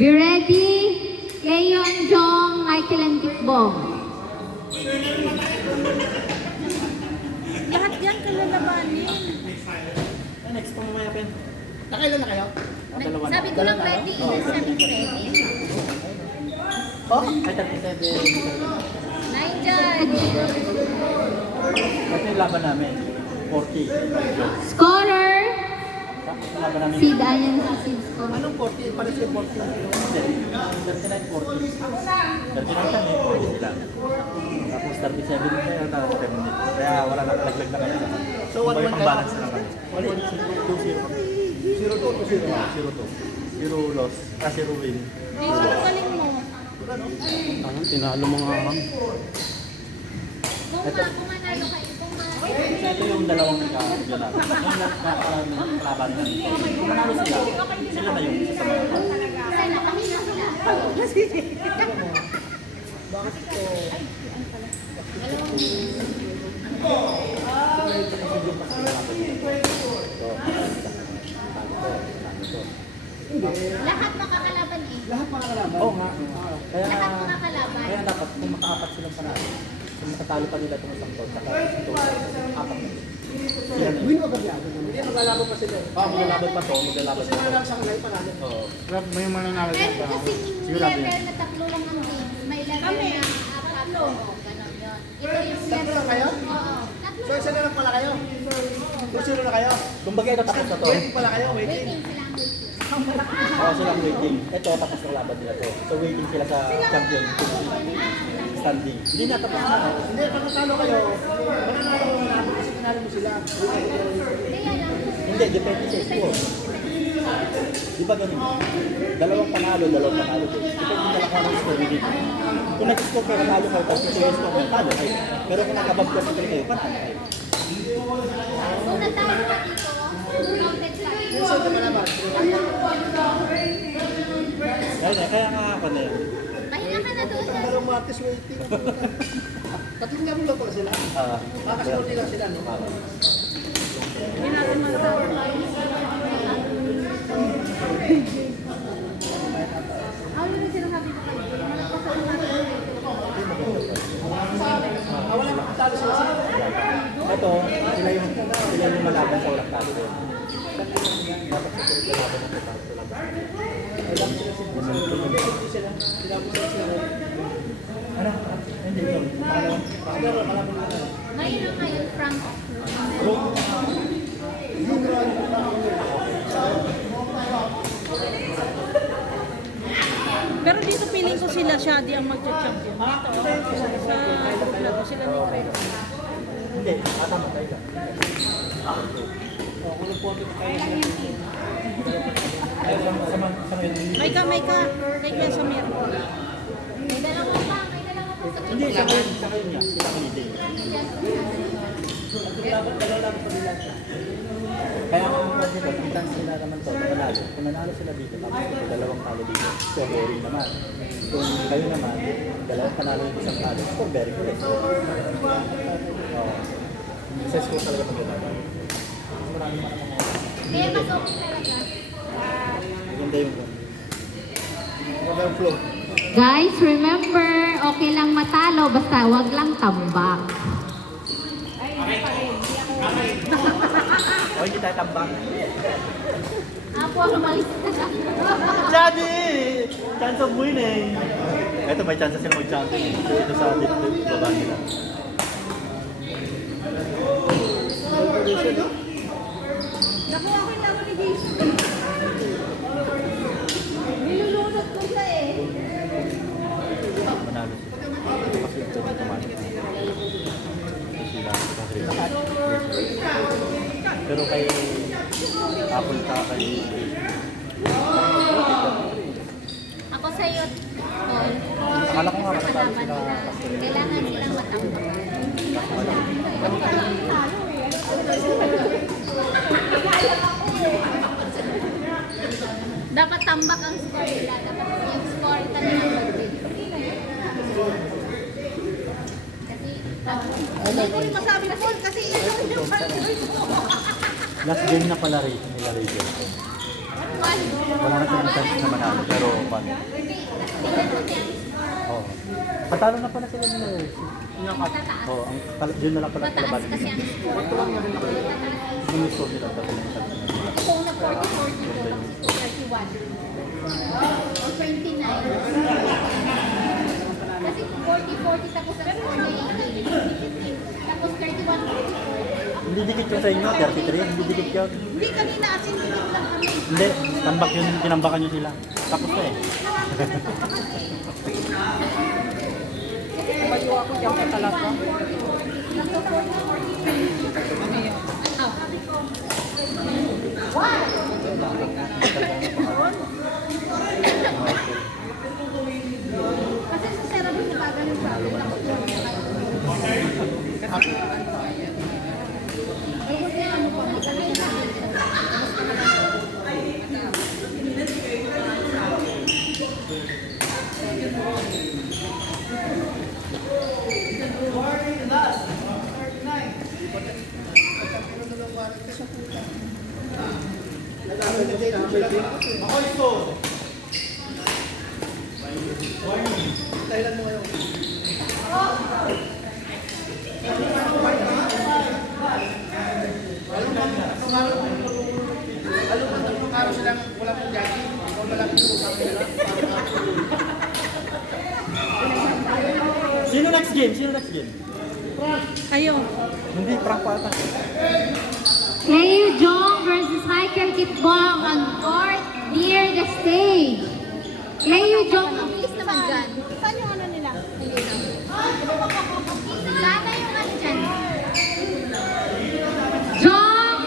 Be ready. Leon, Jong, Michael, and Tikbong. Lahat yan kalalabanin. Next pa mamaya pen. Nakailan na kayo? Dalawa na. Sabi ko lang ready. Sabi ko ready. Oh, ay 37. 9 judge. Ito yung laban namin. 40. Scorer. Laban namin. Si Dayan sa Sid score. Anong 40? Pares yung 40. 39, 40. 39 kami, 40 sila. Tapos 37 kayo na 10 minutes. Kaya wala na, laglag na kami. So, 1-1 kayo? Balance na lang kami. 2-0. 0-2. 0 loss. 0 win. Dito, ang galing mo. Ano, tinalo mo nga kami. Kung manalo kayo, Ito yung dalawang nagkakaroon natin. Yung kalaban natin. Kung manalo sila, sila na yung isa sa mga kasi nakahina sila. Lahat makakalaban eh. Lahat makakalaban? Oo nga. Lahat makakalaban. Kaya dapat kung makaapat silang panalo, kung matatalo pa nila itong isang taon, saka ito, apat na. Win o gabyado naman? Hindi, maglalaban pa sila. Maglalaban pa to, maglalaban pa to. Sila lang sa kanila panalo. Oo. May mananalo Pero kasi level na tatlo lang ang games. May level Kami. na tatlo. Ganon yun. Ito yung Tatlo level. lang kayo? Oo. Tatlo So, isa na lang pala kayo? Kung sino na kayo? Kumbaga ito tapos na to. Waiting pala kayo, waiting. Waiting sila ang waiting. Oo, silang waiting. Ito, tapos ng laban nila to. So, waiting sila sa champion. Standing. Hindi na, tapos na. Hindi, pag natalo kayo, mananalo mo na kasi kinalo mo sila. Kaya lang. Hindi, depende sa score. Di ba ganun? Dalawang panalo. Depende na lang kung anong score nila. Kung nag-score kayo, panalo kayo, tapos ito yung score, panalo kayo. Pero kung nakabag ko sa kayo, panalo kayo. Kung natalo ka dito, counted ka. Minsan naman naman. Kaya nga ako na yun. Pahinga ka na doon. Dalawang artist waiting. Tatlong laro lang pala sila. Kakasunod nila sila, no? Hindi natin magsawa. Ano yung sinasabi ko kayo? Malagpasan natin. Wala na talo sila sila. Ito, sila yung malaban sa walang talo din. Dapat sa sila laban ng talo sila. Alam sila sila. Ano? Hindi yun. Kalaban nila. Ngayon ang ngayon, from Pero dito feeling ko sila Shadi ang magcha-champion. Dito, sa group na to, sila ni Trey. Hindi, tama tayo ka. Kung nagpunto tayo sa ngayon. May ka. Take yan sa meron. may dalawa pa sa Hindi, sa ngayon niya. Sila leading. Kaya kung pwede ko, kita sila naman to, nanalo. Kung nanalo sila dito, tapos ito, dalawang talo dito. So, boring naman. Kung kayo naman, dalawang panalo yung isang talo. So, very good. Successful talaga pag-ganapan. Marami pa naman. Kaya mas okay talaga. Maganda yung flow. Guys, remember, okay lang matalo, basta wag lang tambak. O, hindi tayo tambang. Apo ang umalis na siya. Daddy! Chance of winning! Ito, may chance sila mag-champion. Ito sa baba nila. Nakuha ko yung laro ni Jason. Nilulunod ko siya eh. Manalo sila. Kasi ito na tumanin. Ito sila. Pero kay Apple ka kay... Ako sa'yo, Paul. Akala ko nga matalo Kalaban sila. nila. Kailangan nilang matambak. Dapat tambak ang score nila. Dapat yung score kanila mag-win. Kasi, Hindi ko rin masabi Paul kasi ito yung partners mo. Last game na pala rin nila Rachel. Wala na silang chance na manalo, pero paano? Oo. Patalo na pala sila nila eh. Oo, yun na lang pala kalaban Kasi nila. ang score. Yung score nila, tapos yung sabi nila. Kung na 40-40 tapos 31. Or 29. Kasi 40-40 tapos ang score na 18. Tapos 31-44. Hindi dikit yung sa inyo, 33, hindi dikit yun. Hindi kanina asin dikit lang kami. Hindi, tambak yun, tinambakan nyo sila. Tapos na eh. Tumayo ako dyan pa talaga. Kasi sa Cerro sa bagal yung Sino next game? Sino next game? Ayun. Hindi, prank pa ata. Leo Jong versus Hiker Kitbong on court near the stage. Leo Jong, ang bilis naman dyan. Saan yung ano nila? Sana yung ano dyan? Jong,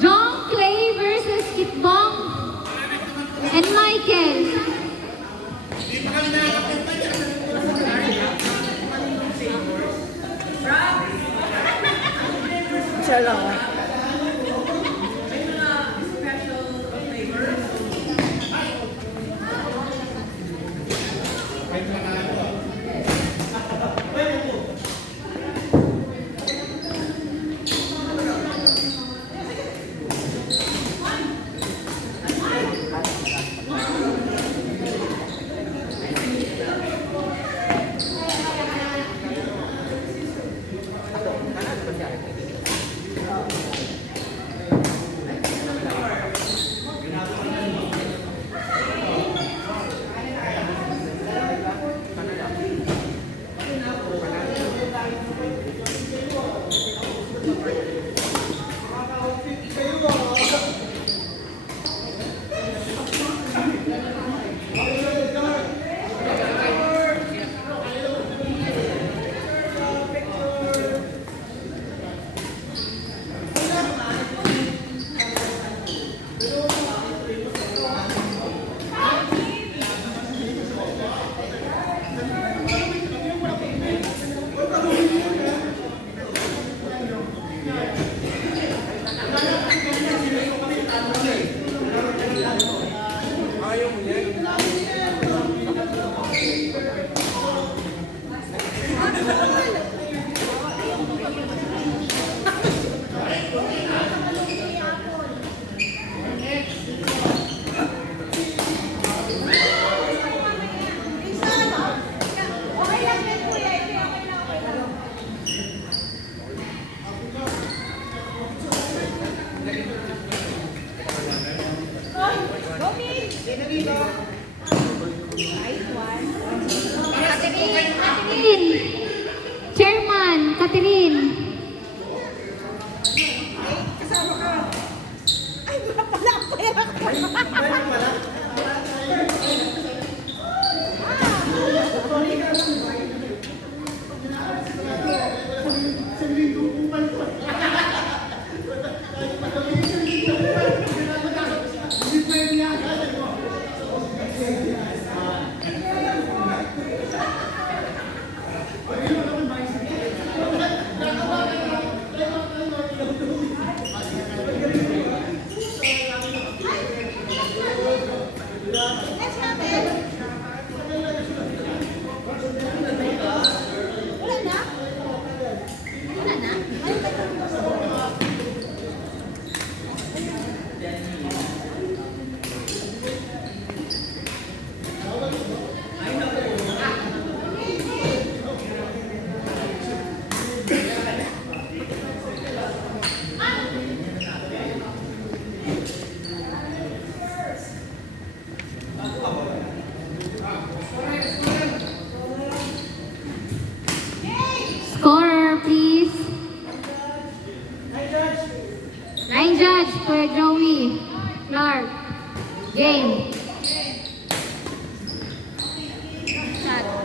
Jong Clay versus Kitbong and Michael. Siya lang ah. Catherine. Chairman, Catherine. Kuya Joey. Clark. Game. Shot.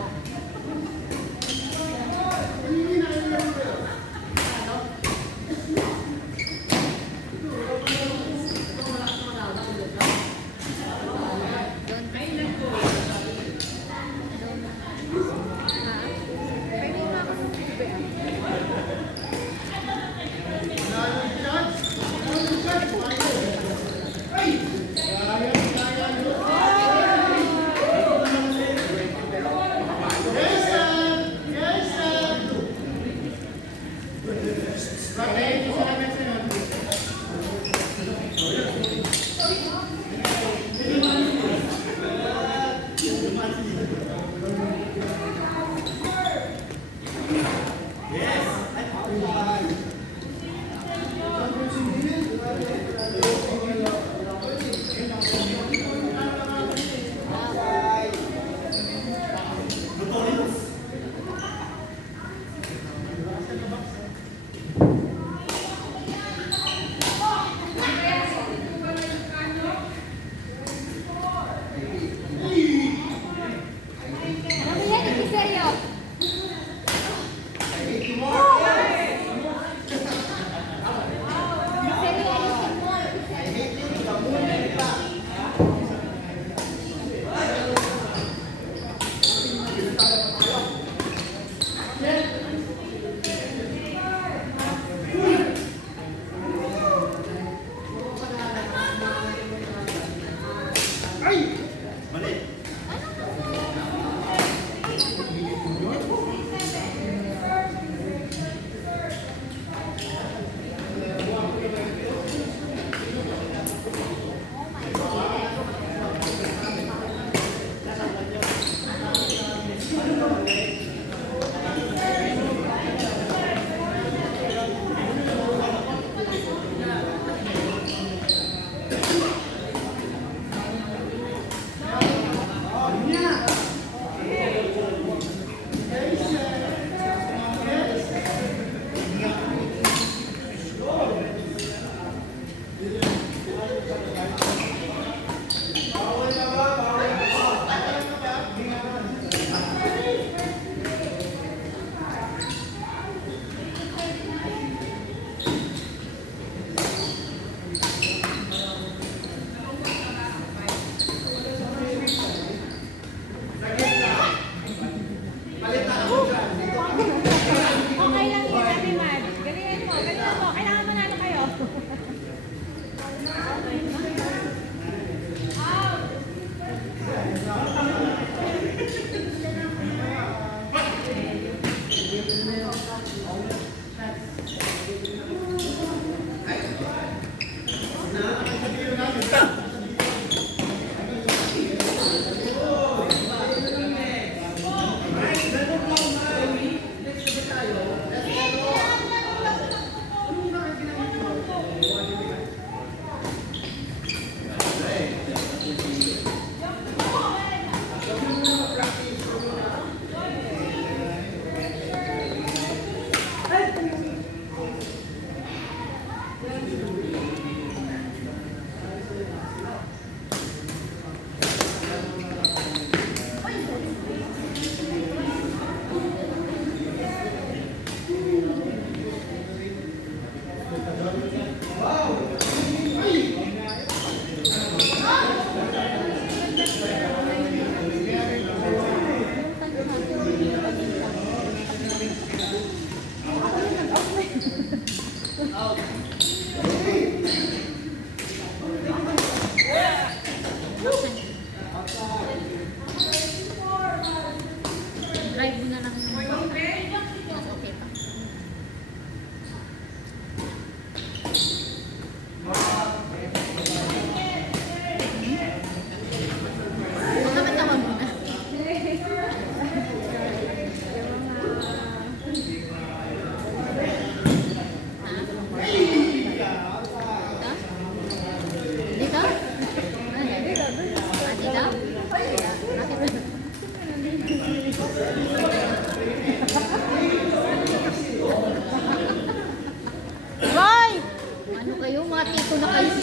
kayo, mga tito na kayo.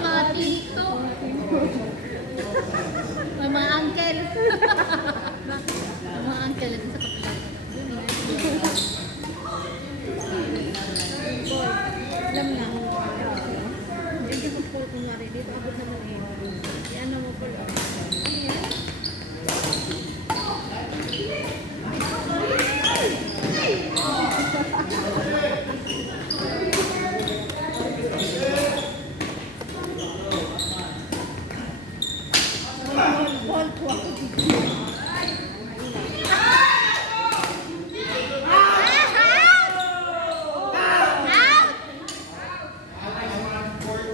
Mga tito. May mga uncle. Mga uncle din sa kapila. Alam na. Hindi ko po kung nari dito. Abot na mo eh. Yan na mo po. Ball po ako.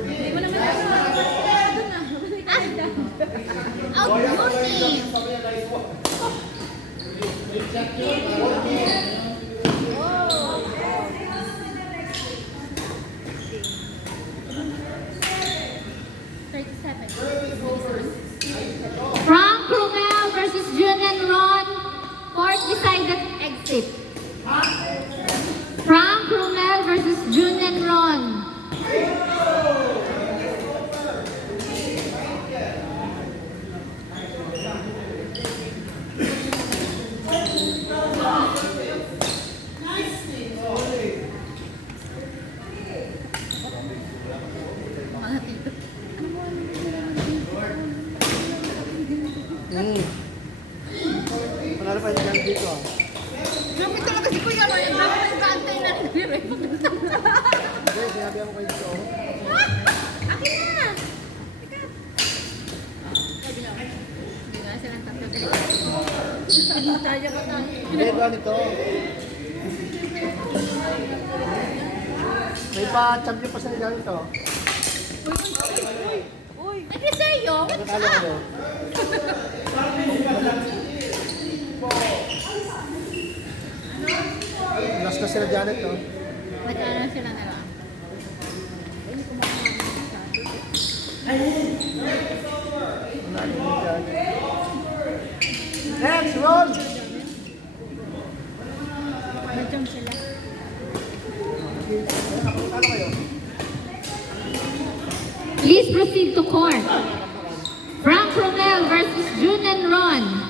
Hindi mo naman doon na. Out duty! Frank Romel versus Jun and Ron. Court decided exit. Frank Romel versus Jun and Ron. Panalo pa yung gang dito. Lumit talaga si Kuya Roy. Ang dami ng kaantay na nagbiroy. Hindi, sinabi ako kayo dito. Akin na! Hindi nga silang tatlo. Pinintaya ka na. Hindi, ba nito? May pa-champion pa sa nila nito. Uy! Hindi sa'yo. Natalo kayo. Last na sila Janet, no? Magkano sila na lang? Nanalo yung Janet. Next, roll! Nag-jump sila. Napakatalo kayo. Please proceed to court. Frank Romel versus Jun and Ron.